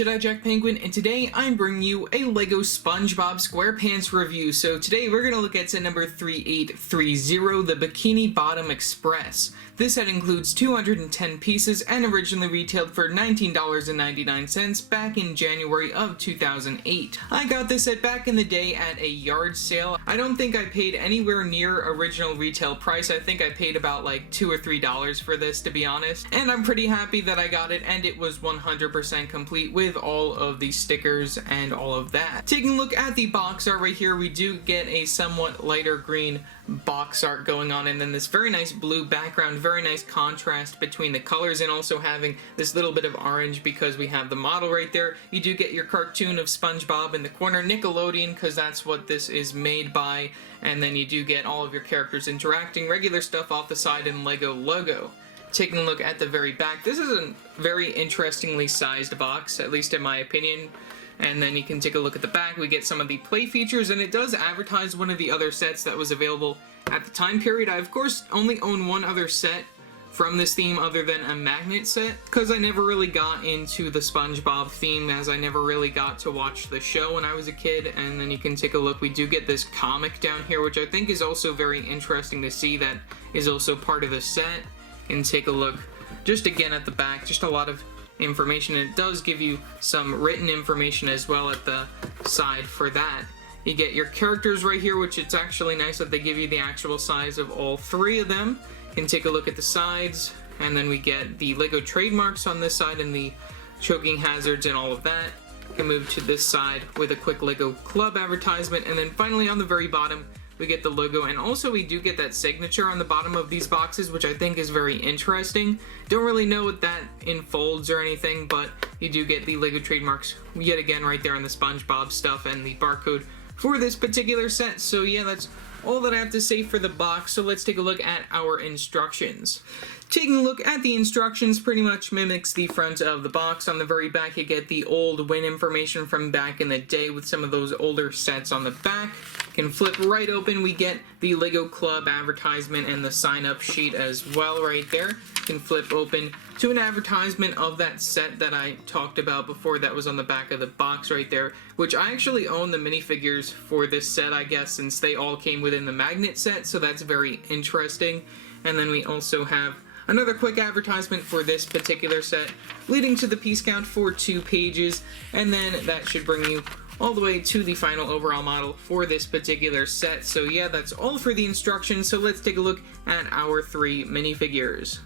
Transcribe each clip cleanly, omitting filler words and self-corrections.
Jedi Jack Penguin, and today I'm bringing you a LEGO SpongeBob SquarePants review. So today we're going to look at set number 3830, the Bikini Bottom Express. This set includes 210 pieces and originally retailed for $19.99 back in January of 2008. I got this set back in the day at a yard sale. I don't think I paid anywhere near original retail price. I think I paid about like $2 or $3 for this, to be honest. And I'm pretty happy that I got it, and it was 100% complete with all of the stickers and all of that. Taking a look at the box art right here, we do get a somewhat lighter green box art going on, and then this very nice blue background, very nice contrast between the colors, and also having this little bit of orange because we have the model right there. You do get your cartoon of SpongeBob in the corner, Nickelodeon, because that's what this is made by, and then you do get all of your characters interacting, regular stuff off the side, and LEGO logo. Taking a look at the very back, this is a very interestingly sized box, at least in my opinion. And then you can take a look at the back. We get some of the play features, and it does advertise one of the other sets that was available at the time period. I, of course, only own one other set from this theme other than a magnet set, because I never really got into the SpongeBob theme, as I never really got to watch the show when I was a kid. And then you can take a look. We do get this comic down here, which I think is also very interesting to see. That is also part of the set. And take a look just again at the back, just a lot of information, and it does give you some written information as well at the side for that. You get your characters right here, which it's actually nice that they give you the actual size of all three of them. You can take a look at the sides, and then we get the LEGO trademarks on this side and the choking hazards and all of that. You can move to this side with a quick LEGO Club advertisement, and then finally on the very bottom we get the logo, and also we do get that signature on the bottom of these boxes, which I think is very interesting. Don't really know what that enfolds or anything, but you do get the LEGO trademarks yet again right there on the SpongeBob stuff and the barcode for this particular set. So yeah, that's all that I have to say for the box. So let's take a look at our instructions. Taking a look at the instructions, pretty much mimics the front of the box. On the very back, you get the old win information from back in the day with some of those older sets on the back. You can flip right open. We get the LEGO Club advertisement and the sign-up sheet as well right there. You can flip open to an advertisement of that set that I talked about before that was on the back of the box right there, which I actually own the minifigures for this set, I guess, since they all came within the magnet set, so that's very interesting. And then we also have another quick advertisement for this particular set, leading to the piece count for 2 pages, and then that should bring you all the way to the final overall model for this particular set. So yeah, that's all for the instructions, so let's take a look at our 3 minifigures.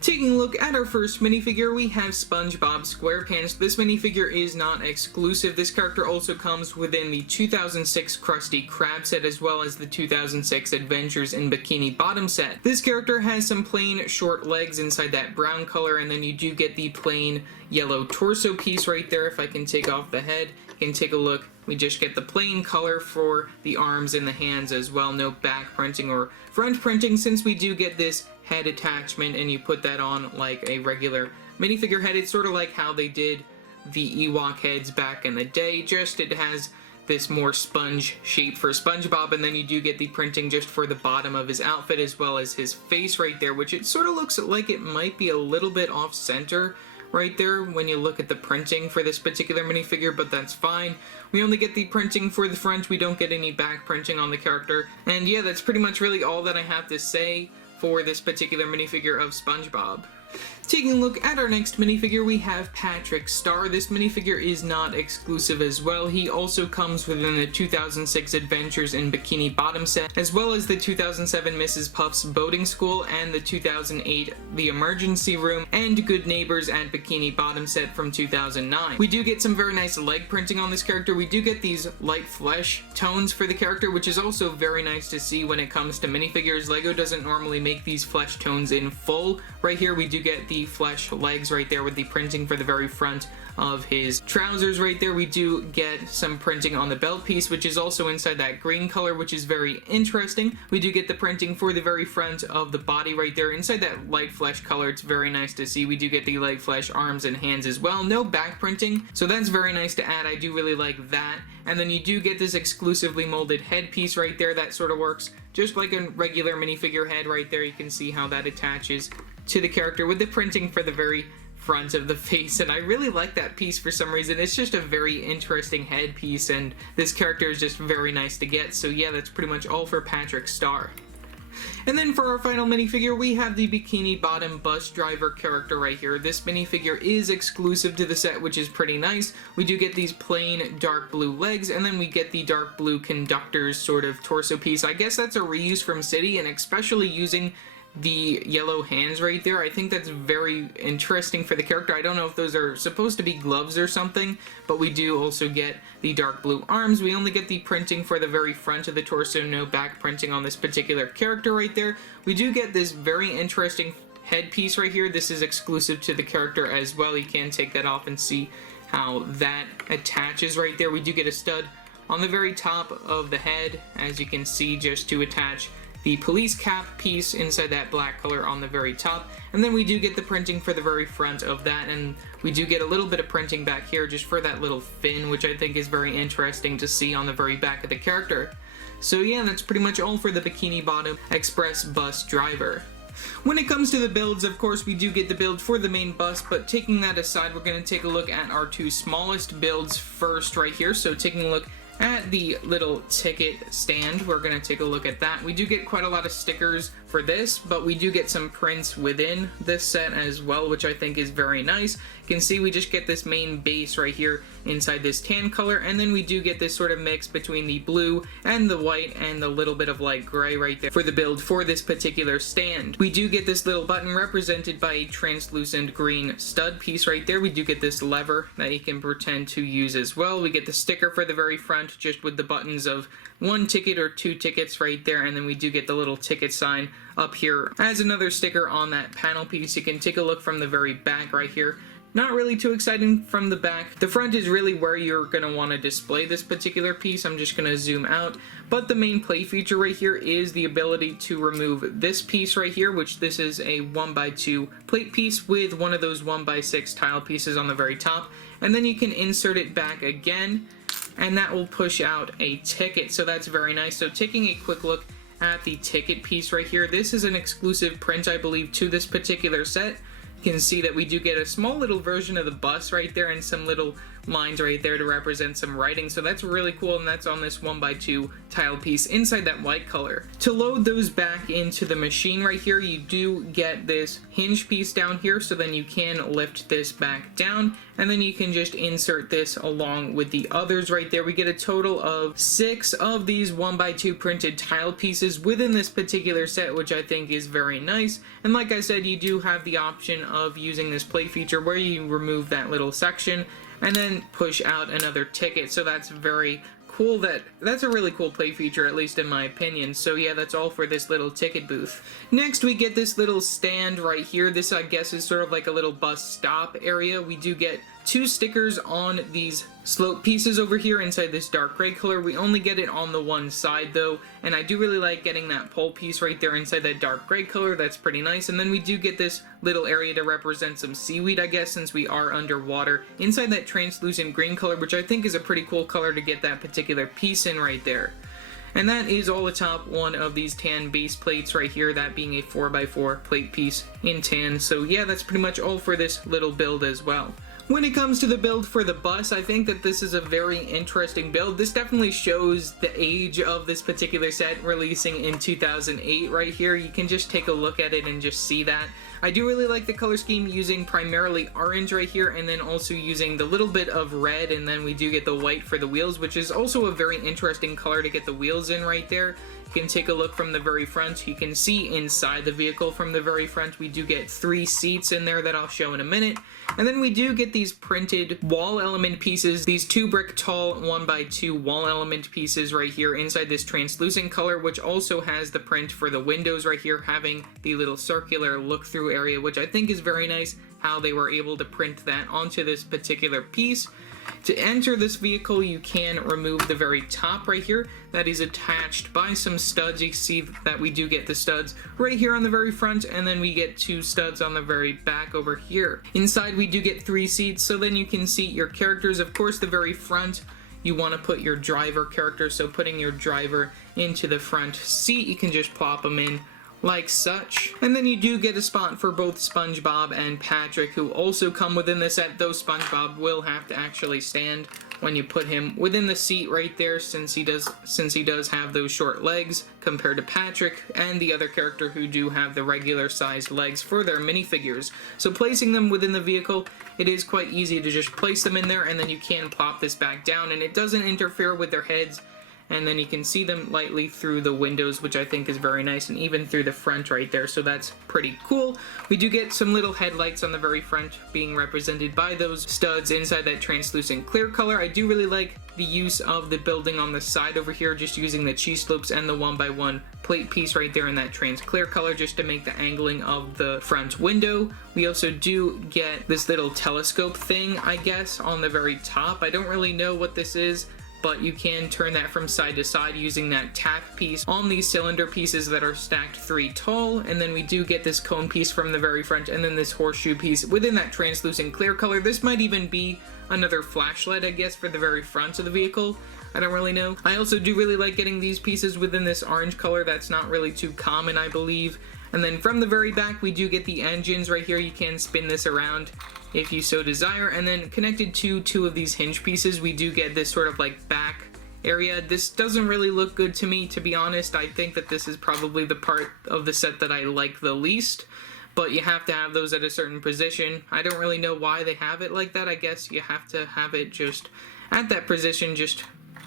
Taking a look at our first minifigure, we have SpongeBob SquarePants. This minifigure is not exclusive. This character also comes within the 2006 Krusty Krab set, as well as the 2006 Adventures in Bikini Bottom set. This character has some plain short legs inside that brown color, and then you do get the plain yellow torso piece right there. If I can take off the head, you can take a look. We just get the plain color for the arms and the hands as well. No back printing or front printing, since we do get this head attachment, and you put that on like a regular minifigure head. It's sort of like how they did the Ewok heads back in the day, just it has this more sponge shape for SpongeBob, and then you do get the printing just for the bottom of his outfit as well as his face right there, which it sort of looks like it might be a little bit off center right there when you look at the printing for this particular minifigure, but that's fine. We only get the printing for the front, we don't get any back printing on the character, and yeah, that's pretty much really all that I have to say for this particular minifigure of SpongeBob. Taking a look at our next minifigure, we have Patrick Starr. This minifigure is not exclusive as well. He also comes within the 2006 Adventures in Bikini Bottom set, as well as the 2007 Mrs. Puff's Boating School and the 2008 The Emergency Room and Good Neighbors at Bikini Bottom set from 2009. We do get some very nice leg printing on this character. We do get these light flesh tones for the character, which is also very nice to see when it comes to minifigures. LEGO doesn't normally make these flesh tones in full. Right here we do get the flesh legs right there with the printing for the very front of his trousers right there. We do get some printing on the belt piece, which is also inside that green color, which is very interesting. We do get the printing for the very front of the body right there inside that light flesh color. It's very nice to see. We do get the light flesh arms and hands as well. No back printing, so that's very nice to add. I do really like that. And then you do get this exclusively molded headpiece right there that sort of works just like a regular minifigure head right there. You can see how that attaches to the character with the printing for the very front of the face, and I really like that piece for some reason. It's just a very interesting headpiece, and this character is just very nice to get. So yeah, that's pretty much all for Patrick Starr. And then for our final minifigure, we have the Bikini Bottom bus driver character right here. This minifigure is exclusive to the set, which is pretty nice. We do get these plain dark blue legs, and then we get the dark blue conductor's sort of torso piece. I guess that's a reuse from City, and especially using the yellow hands right there. I think that's very interesting for the character. I don't know if those are supposed to be gloves or something, but we do also get the dark blue arms. We only get the printing for the very front of the torso, no back printing on this particular character right there. We do get this very interesting headpiece right here. This is exclusive to the character as well. You can take that off and see how that attaches right there. We do get a stud on the very top of the head, as you can see, just to attach the police cap piece inside that black color on the very top, and then we do get the printing for the very front of that, and we do get a little bit of printing back here just for that little fin, which I think is very interesting to see on the very back of the character. So yeah, that's pretty much all for the Bikini Bottom Express bus driver. When it comes to the builds, of course, we do get the build for the main bus, but taking that aside, we're going to take a look at our two smallest builds first right here. So taking a look at the little ticket stand, we're going to take a look at that. We do get quite a lot of stickers for this, but we do get some prints within this set as well, which I think is very nice. You can see we just get this main base right here inside this tan color, and then we do get this sort of mix between the blue and the white and the little bit of light gray right there for the build for this particular stand. We do get this little button represented by a translucent green stud piece right there. We do get this lever that you can pretend to use as well. We get the sticker for the very front just with the buttons of 1 ticket or 2 tickets right there, and then we do get the little ticket sign up here as another sticker on that panel piece. You can take a look from the very back right here. Not really too exciting from the back. The front is really where you're going to want to display this particular piece. I'm just going to zoom out. But the main play feature right here is the ability to remove this piece right here, which this is a 1x2 plate piece with one of those 1x6 tile pieces on the very top. And then you can insert it back again, and that will push out a ticket. So that's very nice. So taking a quick look at the ticket piece right here, this is an exclusive print, I believe, to this particular set. You can see that we do get a small little version of the bus right there and some little lines right there to represent some writing. So that's really cool, and that's on this 1x2 tile piece inside that white color. To load those back into the machine right here, you do get this hinge piece down here, so then you can lift this back down, and then you can just insert this along with the others right there. We get a total of 6 of these 1x2 printed tile pieces within this particular set, which I think is very nice. And like I said, you do have the option of using this play feature where you remove that little section and then push out another ticket. So that's very cool. That's a really cool play feature, at least in my opinion. So yeah, that's all for this little ticket booth. Next, we get this little stand right here. This, I guess, is sort of like a little bus stop area. We do get 2 stickers on these slope pieces over here inside this dark gray color. We only get it on the one side though, and I do really like getting that pole piece right there inside that dark gray color. That's pretty nice. And then we do get this little area to represent some seaweed, I guess, since we are underwater, inside that translucent green color, which I think is a pretty cool color to get that particular piece in right there. And that is all atop one of these tan base plates right here, that being a 4x4 plate piece in tan. So yeah, that's pretty much all for this little build as well. When it comes to the build for the bus, I think that this is a very interesting build. This definitely shows the age of this particular set, releasing in 2008 right here. You can just take a look at it and just see that. I do really like the color scheme, using primarily orange right here, and then also using the little bit of red, and then we do get the white for the wheels, which is also a very interesting color to get the wheels in right there. You can take a look from the very front. You can see inside the vehicle from the very front. We do get 3 seats in there that I'll show in a minute. And then we do get these printed wall element pieces, these 2 brick tall 1x2 wall element pieces right here inside this translucent color, which also has the print for the windows right here, having the little circular look-through area, which I think is very nice how they were able to print that onto this particular piece. To enter this vehicle, you can remove the very top right here. That is attached by some studs. You see that we do get the studs right here on the very front, and then we get 2 studs on the very back over here. Inside, we do get 3 seats, so then you can seat your characters. Of course, the very front, you want to put your driver character, so putting your driver into the front seat, you can just plop them in like such. And then you do get a spot for both SpongeBob and Patrick, who also come within the set, though SpongeBob will have to actually stand when you put him within the seat right there, since he does have those short legs compared to Patrick and the other character who do have the regular sized legs for their minifigures. So placing them within the vehicle, it is quite easy to just place them in there, and then you can plop this back down and it doesn't interfere with their heads. And then you can see them lightly through the windows, which I think is very nice, and even through the front right there, so that's pretty cool. We do get some little headlights on the very front being represented by those studs inside that translucent clear color. I do really like the use of the building on the side over here, just using the cheese slopes and the 1x1 plate piece right there in that trans clear color just to make the angling of the front window. We also do get this little telescope thing, I guess, on the very top. I don't really know what this is, but you can turn that from side to side using that tack piece on these cylinder pieces that are stacked 3 tall. And then we do get this cone piece from the very front, and then this horseshoe piece within that translucent clear color. This might even be another flashlight, I guess, for the very front of the vehicle. I don't really know. I also do really like getting these pieces within this orange color. That's not really too common, I believe. And then from the very back, we do get the engines right here. You can spin this around if you so desire. And then connected to 2 of these hinge pieces, we do get this sort of like back area. This doesn't really look good to me, to be honest. I think that this is probably the part of the set that I like the least, but you have to have those at a certain position. I don't really know why they have it like that. I guess you have to have it just at that position just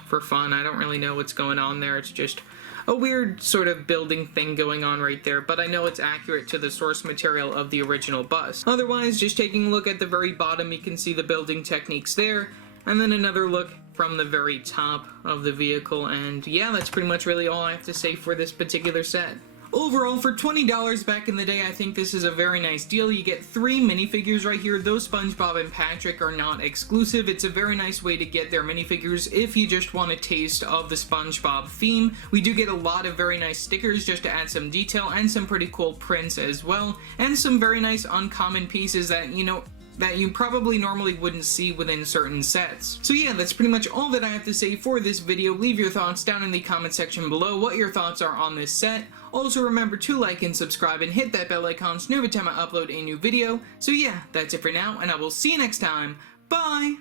for fun. I don't really know what's going on there. It's just a weird sort of building thing going on right there, but I know it's accurate to the source material of the original bus. Otherwise, just taking a look at the very bottom, you can see the building techniques there, and then another look from the very top of the vehicle, and yeah, that's pretty much really all I have to say for this particular set. Overall, for $20 back in the day, I think this is a very nice deal. You get 3 minifigures right here. Those SpongeBob and Patrick are not exclusive. It's a very nice way to get their minifigures if you just want a taste of the SpongeBob theme. We do get a lot of very nice stickers just to add some detail, and some pretty cool prints as well, and some very nice uncommon pieces that, you know, that you probably normally wouldn't see within certain sets. So yeah, that's pretty much all that I have to say for this video. Leave your thoughts down in the comment section below, what your thoughts are on this set. Also remember to like and subscribe and hit that bell icon so every time I upload a new video. So yeah, that's it for now, and I will see you next time. Bye!